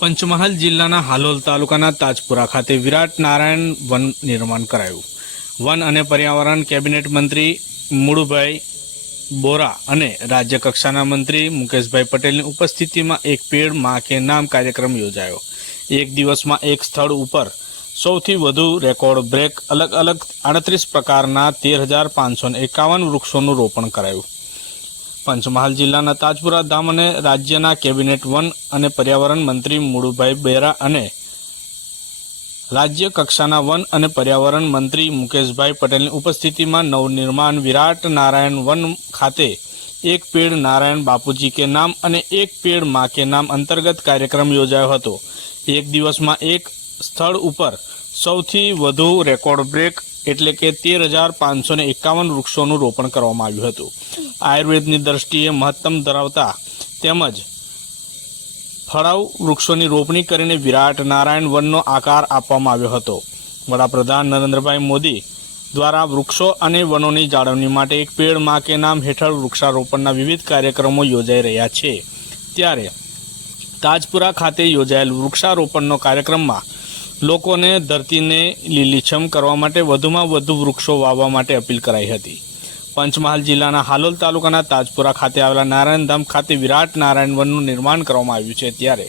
પંચમહાલ જિલ્લાના હાલોલ તાલુકાના તાજપુરા ખાતે વિરાટ નારાયણ વન નિર્માણ કરાયું. વન અને પર્યાવરણ કેબિનેટ મંત્રી મુળુભાઈ બોરા અને રાજ્ય કક્ષાના મંત્રી મુકેશભાઈ પટેલની ઉપસ્થિતિમાં એક પેડમાં કે નામ કાર્યક્રમ યોજાયો. એક દિવસમાં એક સ્થળ ઉપર સૌથી વધુ રેકોર્ડ બ્રેક અલગ અલગ આડત્રીસ પ્રકારના તેર હજાર પાંચસો એકાવન વૃક્ષોનું રોપણ કરાયું. પંચમહાલ જિલ્લાના તાજપુરા ધામ અને રાજ્યના કેબિનેટ વન અને પર્યાવરણ મંત્રી મુળુભાઈ બેરા અને રાજ્ય કક્ષાના વન અને પર્યાવરણ મંત્રી મુકેશભાઈ પટેલની ઉપસ્થિતિમાં નવનિર્માણ વિરાટ નારાયણ વન ખાતે એક પેડ નારાયણ બાપુજી કે નામ અને એક પેડ મા કે નામ અંતર્ગત કાર્યક્રમ યોજાયો હતો. એક દિવસમાં એક સ્થળ ઉપર સૌથી વધુ રેકોર્ડ બ્રેક એટલે કે તેર હજાર પાંચસો એકાવન વૃક્ષોનું રોપણ કરવામાં આવ્યું હતું. આયુર્વેદની દ્રષ્ટિએ મહત્તમ ધરાવતા તેમજ ફળાઉ વૃક્ષોની રોપણી કરીને વિરાટ નારાયણ વનનો આકાર આપવામાં આવ્યો હતો. વડાપ્રધાન નરેન્દ્રભાઈ મોદી દ્વારા વૃક્ષો અને વનોની જાળવણી માટે એક પેડમાં નામ હેઠળ વૃક્ષારોપણના વિવિધ કાર્યક્રમો યોજાઈ રહ્યા છે. ત્યારે તાજપુરા ખાતે યોજાયેલ વૃક્ષારોપણનો કાર્યક્રમમાં લોકોને ધરતીને લીલીછમ કરવા માટે વધુમાં વધુ વૃક્ષો વાવવા માટે અપીલ કરાઈ હતી. પંચમહાલ જિલ્લાના હાલોલ તાલુકાના તાજપુરા ખાતે આવેલા નારાયણધામ ખાતે વિરાટ નારાયણ વનનું નિર્માણ કરવામાં આવ્યું છે ત્યારે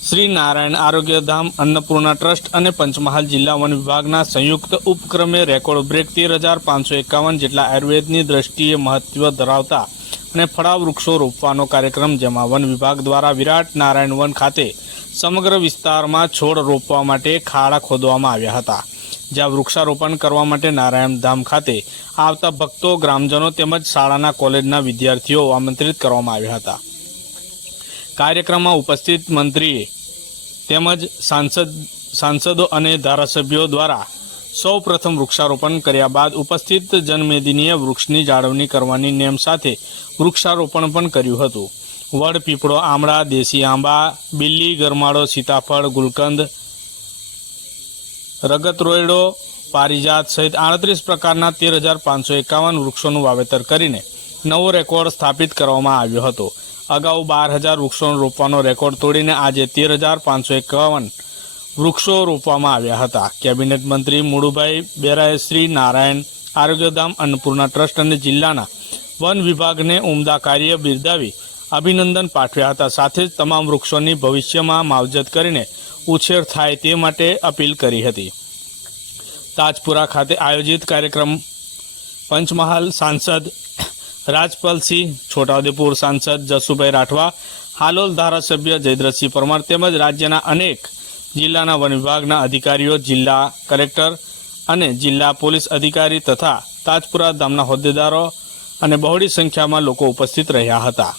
શ્રી નારાયણ આરોગ્યધામ અન્નપૂર્ણા ટ્રસ્ટ અને પંચમહાલ જિલ્લા વન વિભાગના સંયુક્ત ઉપક્રમે રેકોર્ડ બ્રેક તેર હજાર પાંચસો એકાવન જેટલા આયુર્વેદની દ્રષ્ટિએ મહત્વ ધરાવતા અને ફળા વૃક્ષો રોપવાનો કાર્યક્રમ જેમાં વન વિભાગ દ્વારા વિરાટ નારાયણ વન ખાતે સમગ્ર વિસ્તારમાં છોડ રોપવા માટે ખાડા ખોદવામાં આવ્યા હતા. જ્યાં વૃક્ષારોપણ કરવા માટે નારાયણધામ ખાતે આવતા ભક્તો, ગ્રામજનો તેમજ શાળાના કોલેજના વિદ્યાર્થીઓ આમંત્રિત કરવામાં આવ્યા હતા. કાર્યક્રમમાં ઉપસ્થિત મંત્રીએ તેમજ સાંસદ, સાંસદો અને ધારાસભ્યો દ્વારા સૌ પ્રથમ વૃક્ષારોપણ કર્યા બાદ ઉપસ્થિત જનમેદિનીએ વૃક્ષની જાળવણી કરવાની નેમ સાથે વૃક્ષારોપણ પણ કર્યું હતું. વડ, પીપળો, આમળા, દેશી આંબા, બિલ્લી, ગરમાળો, સીતાફળ, ગુલકંદ રગતરોયડો પારિજાત સહિત આડત્રીસ પ્રકારના તેર હજાર પાંચસો એકાવન વૃક્ષોનું વાવેતર કરીને નવો રેકોર્ડ સ્થાપિત કરવામાં આવ્યો હતો. અગાઉ બાર હજાર વૃક્ષો રોપવાનો રેકોર્ડ તોડીને આજે તેર હજાર પાંચસો એકાવન વૃક્ષો રોપવામાં આવ્યા હતા. કેબિનેટ મંત્રી મુળુભાઈ બેરાએ શ્રી નારાયણ, આરોગ્યધામ, અન્નપૂર્ણા ટ્રસ્ટ અને જિલ્લાના વન વિભાગને ઉમદા કાર્ય બિરદાવી અભિનંદન પાઠવ્યા હતા. સાથે જ તમામ વૃક્ષોની ભવિષ્યમાં માવજત કરીને ઉછેર થાય તે માટે અપીલ કરી હતી. તાજપુરા ખાતે આયોજિત કાર્યક્રમ પંચમહાલ સાંસદ રાજપાલસિંહ, છોટાઉદેપુર સાંસદ જસુભાઈ રાઠવા, હાલોલ ધારાસભ્ય જયદ્રથસિંહ પરમાર તેમજ રાજ્યના અનેક જિલ્લાના વન વિભાગના અધિકારીઓ, જિલ્લા કલેક્ટર અને જિલ્લા પોલીસ અધિકારી તથા તાજપુરા ગામના હોદ્દેદારો અને બહોળી સંખ્યામાં લોકો ઉપસ્થિત રહ્યા હતા.